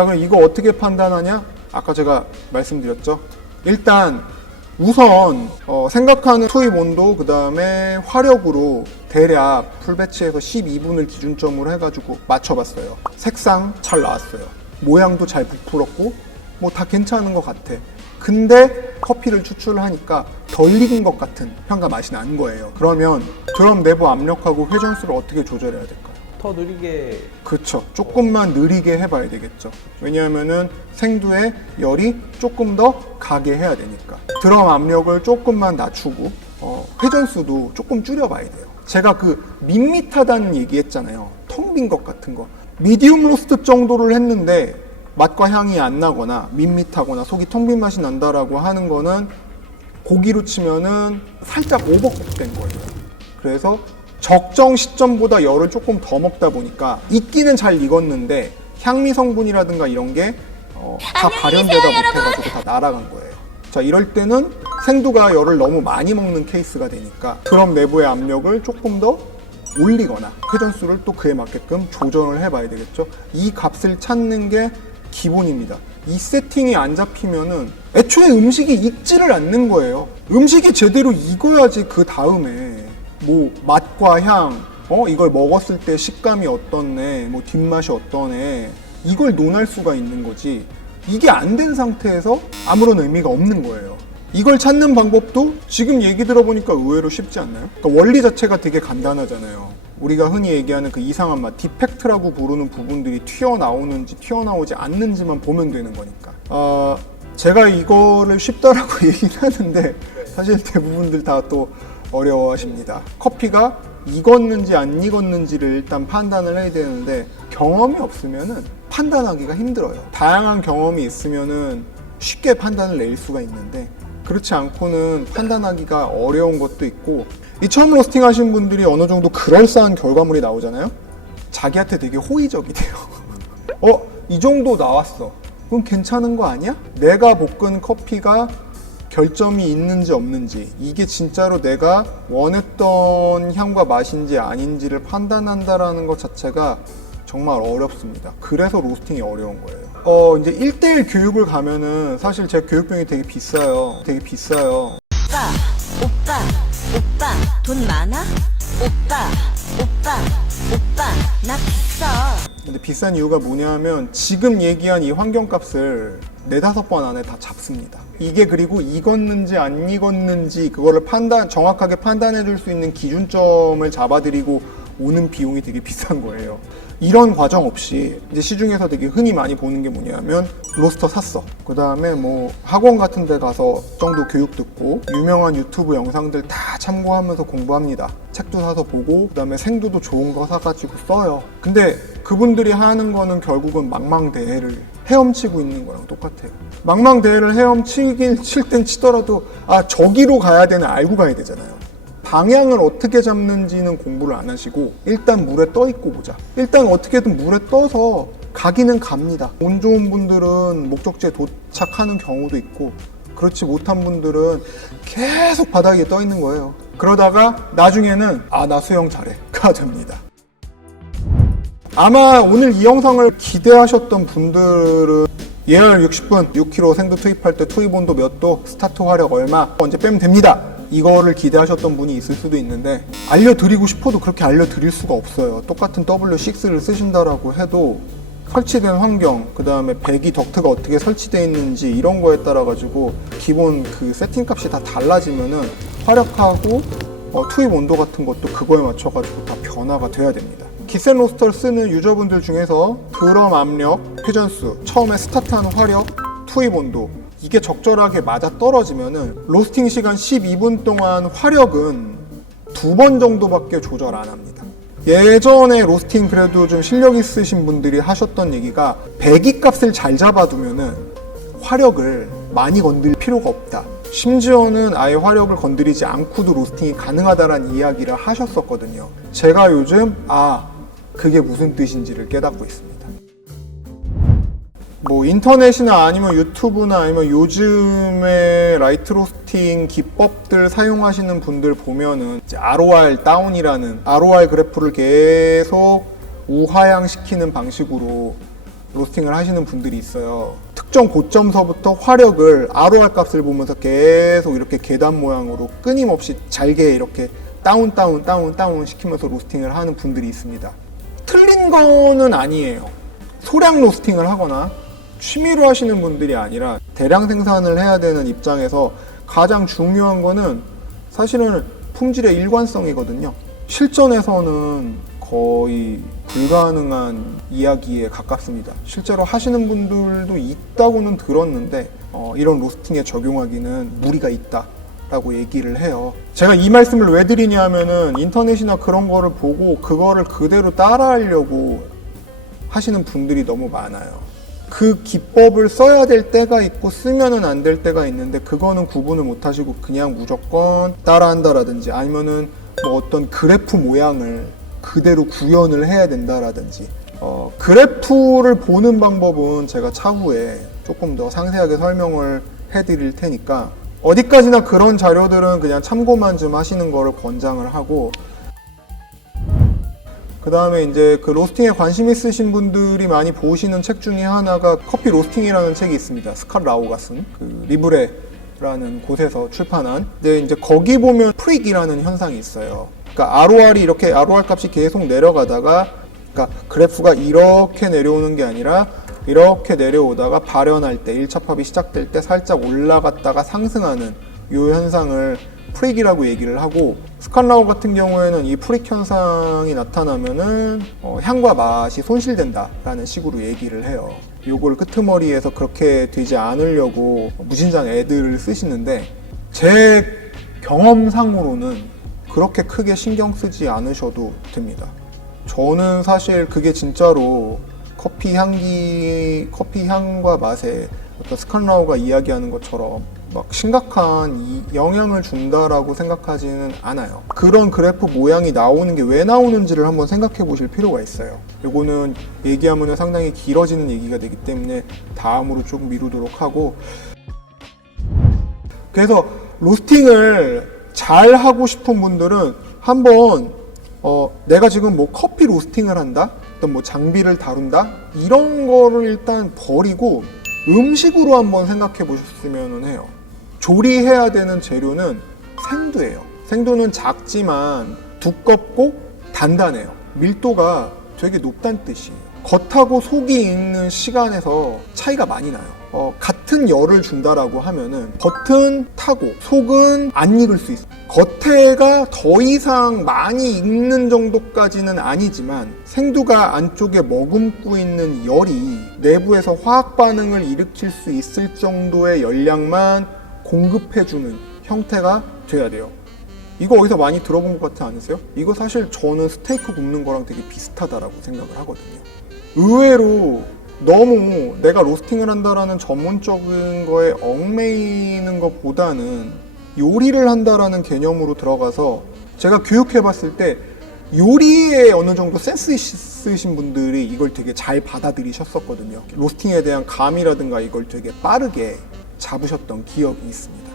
자, 그럼 이거 어떻게 판단하냐? 아까 제가 말씀드렸죠. 일단 우선 생각하는 투입 온도, 그 다음에 화력으로 대략 풀배치에서 12분을 기준점으로 해가지고 맞춰봤어요. 색상 잘 나왔어요. 모양도 잘 부풀었고 뭐 다 괜찮은 것 같아. 근데 커피를 추출을 하니까 덜 익은 것 같은 평가 맛이 난 거예요. 그러면 드럼 내부 압력하고 회전수를 어떻게 조절해야 될까요? 더 느리게. 그렇죠. 조금만 느리게 해봐야 되겠죠. 왜냐하면은 생두에 열이 조금 더 가게 해야 되니까. 드럼 압력을 조금만 낮추고 회전수도 조금 줄여봐야 돼요. 제가 그 밋밋하다는 얘기했잖아요. 텅 빈 것 같은 거. 미디움 로스트 정도를 했는데 맛과 향이 안 나거나 밋밋하거나 속이 텅 빈 맛이 난다라고 하는 거는 고기로 치면은 살짝 오버쿡된 거예요. 그래서 적정 시점보다 열을 조금 더 먹다 보니까 익기는 잘 익었는데 향미 성분이라든가 이런 게 다 발현되다 못해가지고 다 날아간 거예요. 자, 이럴 때는 생두가 열을 너무 많이 먹는 케이스가 되니까 드럼 내부의 압력을 조금 더 올리거나 회전수를 또 그에 맞게끔 조정을 해봐야 되겠죠. 이 값을 찾는 게 기본입니다. 이 세팅이 안 잡히면은 애초에 음식이 익지를 않는 거예요. 음식이 제대로 익어야지 그 다음에 뭐 맛과 향, 이걸 먹었을 때 식감이 어떻네, 뭐 뒷맛이 어떠네, 이걸 논할 수가 있는 거지. 이게 안 된 상태에서 아무런 의미가 없는 거예요. 이걸 찾는 방법도 지금 얘기 들어보니까 의외로 쉽지 않나요? 그러니까 원리 자체가 되게 간단하잖아요. 우리가 흔히 얘기하는 그 이상한 맛, 디펙트라고 부르는 부분들이 튀어나오는지 튀어나오지 않는지만 보면 되는 거니까. 제가 이거를 쉽다라고 얘기는 하는데 사실 대부분들 다 또 어려워하십니다. 커피가 익었는지 안 익었는지를 일단 판단을 해야 되는데 경험이 없으면은 판단하기가 힘들어요. 다양한 경험이 있으면은 쉽게 판단을 낼 수가 있는데 그렇지 않고는 판단하기가 어려운 것도 있고, 이 처음 로스팅 하신 분들이 어느 정도 그럴싸한 결과물이 나오잖아요. 자기한테 되게 호의적이 돼요. 이 정도 나왔어. 그럼 괜찮은 거 아니야? 내가 볶은 커피가 결점이 있는지 없는지, 이게 진짜로 내가 원했던 향과 맛인지 아닌지를 판단한다라는 것 자체가 정말 어렵습니다. 그래서 로스팅이 어려운 거예요. 이제 1대1 교육을 가면은 사실 제 교육비용이 되게 비싸요. 오빠, 돈 많아? 오빠, 나 비싸. 근데 비싼 이유가 뭐냐면 지금 얘기한 이 환경값을 4-5번 안에 다 잡습니다. 이게 그리고 익었는지 안 익었는지 그거를 정확하게 판단해 줄 수 있는 기준점을 잡아드리고 오는 비용이 되게 비싼 거예요. 이런 과정 없이 이제 시중에서 되게 흔히 많이 보는 게 뭐냐면 로스터 샀어. 그 다음에 뭐 학원 같은 데 가서 정도 교육 듣고 유명한 유튜브 영상들 다 참고하면서 공부합니다. 책도 사서 보고 그 다음에 생두도 좋은 거 사가지고 써요. 근데 그분들이 하는 거는 결국은 망망대해를 헤엄치고 있는 거랑 똑같아요. 망망대해를 칠 땐 치더라도 저기로 가야 되는 알고 가야 되잖아요. 방향을 어떻게 잡는지는 공부를 안 하시고 일단 물에 떠 있고 보자. 일단 어떻게든 물에 떠서 가기는 갑니다. 운 좋은 분들은 목적지에 도착하는 경우도 있고 그렇지 못한 분들은 계속 바닥에 떠 있는 거예요. 그러다가 나중에는 나 수영 잘해가 됩니다. 아마 오늘 이 영상을 기대하셨던 분들은 예열 60분 6kg 생두 투입할 때 투입 온도 몇 도, 스타트 화력 얼마, 언제 빼면 됩니다. 이거를 기대하셨던 분이 있을 수도 있는데 알려드리고 싶어도 그렇게 알려드릴 수가 없어요. 똑같은 W6를 쓰신다라고 해도 설치된 환경, 그 다음에 배기 덕트가 어떻게 설치되어 있는지 이런 거에 따라 가지고 기본 그 세팅 값이 다 달라지면은 화력하고 투입 온도 같은 것도 그거에 맞춰 가지고 다 변화가 돼야 됩니다. 기센 로스터를 쓰는 유저분들 중에서 드럼 압력, 회전수, 처음에 스타트하는 화력, 투입 온도 이게 적절하게 맞아 떨어지면은 로스팅 시간 12분 동안 화력은 2번 정도밖에 조절 안 합니다. 예전에 로스팅 그래도 좀 실력 있으신 분들이 하셨던 얘기가 배기 값을 잘 잡아두면은 화력을 많이 건들 필요가 없다. 심지어는 아예 화력을 건드리지 않고도 로스팅이 가능하다라는 이야기를 하셨었거든요. 제가 요즘 그게 무슨 뜻인지를 깨닫고 있습니다. 뭐 인터넷이나 아니면 유튜브나 아니면 요즘에 라이트 로스팅 기법들 사용하시는 분들 보면은 이제 ROR 다운이라는 ROR 그래프를 계속 우하향시키는 방식으로 로스팅을 하시는 분들이 있어요. 특정 고점서부터 화력을 ROR 값을 보면서 계속 이렇게 계단 모양으로 끊임없이 잘게 이렇게 다운 시키면서 로스팅을 하는 분들이 있습니다. 틀린 거는 아니에요. 소량 로스팅을 하거나 취미로 하시는 분들이 아니라 대량 생산을 해야 되는 입장에서 가장 중요한 거는 사실은 품질의 일관성이거든요. 실전에서는 거의 불가능한 이야기에 가깝습니다. 실제로 하시는 분들도 있다고는 들었는데 이런 로스팅에 적용하기는 무리가 있다라고 얘기를 해요. 제가 이 말씀을 왜 드리냐면은 인터넷이나 그런 거를 보고 그거를 그대로 따라하려고 하시는 분들이 너무 많아요. 그 기법을 써야 될 때가 있고 쓰면은 안 될 때가 있는데 그거는 구분을 못 하시고 그냥 무조건 따라한다라든지 아니면은 뭐 어떤 그래프 모양을 그대로 구현을 해야 된다라든지 그래프를 보는 방법은 제가 차후에 조금 더 상세하게 설명을 해드릴 테니까 어디까지나 그런 자료들은 그냥 참고만 좀 하시는 거를 권장을 하고, 그 다음에 이제 그 로스팅에 관심 있으신 분들이 많이 보시는 책 중에 하나가 커피 로스팅이라는 책이 있습니다. 스캇 라오가 쓴 그 리브레라는 곳에서 출판한. 근데 이제 거기 보면 프릭이라는 현상이 있어요. 그러니까 ROR이 이렇게 ROR 값이 계속 내려가다가, 그러니까 그래프가 이렇게 내려오는 게 아니라 이렇게 내려오다가 발현할 때 1차 팝이 시작될 때 살짝 올라갔다가 상승하는 이 현상을 프릭이라고 얘기를 하고, 스캇 라오 같은 경우에는 이 프릭 현상이 나타나면은 향과 맛이 손실된다라는 식으로 얘기를 해요. 요걸 끄트머리에서 그렇게 되지 않으려고 무진장 애들을 쓰시는데 제 경험상으로는 그렇게 크게 신경 쓰지 않으셔도 됩니다. 저는 사실 그게 진짜로 커피 향과 맛에 어떤 스캇 라오가 이야기하는 것처럼 막 심각한 영향을 준다라고 생각하지는 않아요. 그런 그래프 모양이 나오는 게 왜 나오는지를 한번 생각해 보실 필요가 있어요. 이거는 얘기하면 상당히 길어지는 얘기가 되기 때문에 다음으로 조금 미루도록 하고, 그래서 로스팅을 잘 하고 싶은 분들은 한번 내가 지금 뭐 커피 로스팅을 한다, 어떤 뭐 장비를 다룬다, 이런 거를 일단 버리고 음식으로 한번 생각해 보셨으면 해요. 조리해야 되는 재료는 생두예요. 생두는 작지만 두껍고 단단해요. 밀도가 되게 높다는 뜻이에요. 겉하고 속이 익는 시간에서 차이가 많이 나요. 같은 열을 준다라고 하면은 겉은 타고 속은 안 익을 수 있어요. 겉에가 더 이상 많이 익는 정도까지는 아니지만 생두가 안쪽에 머금고 있는 열이 내부에서 화학 반응을 일으킬 수 있을 정도의 열량만 공급해주는 형태가 돼야 돼요. 이거 어디서 많이 들어본 것 같지 않으세요? 이거 사실 저는 스테이크 굽는 거랑 되게 비슷하다라고 생각을 하거든요. 의외로 너무 내가 로스팅을 한다라는 전문적인 거에 얽매이는 것보다는 요리를 한다라는 개념으로 들어가서 제가 교육해봤을 때 요리에 어느 정도 센스 있으신 분들이 이걸 되게 잘 받아들이셨었거든요. 로스팅에 대한 감이라든가 이걸 되게 빠르게 잡으셨던 기억이 있습니다.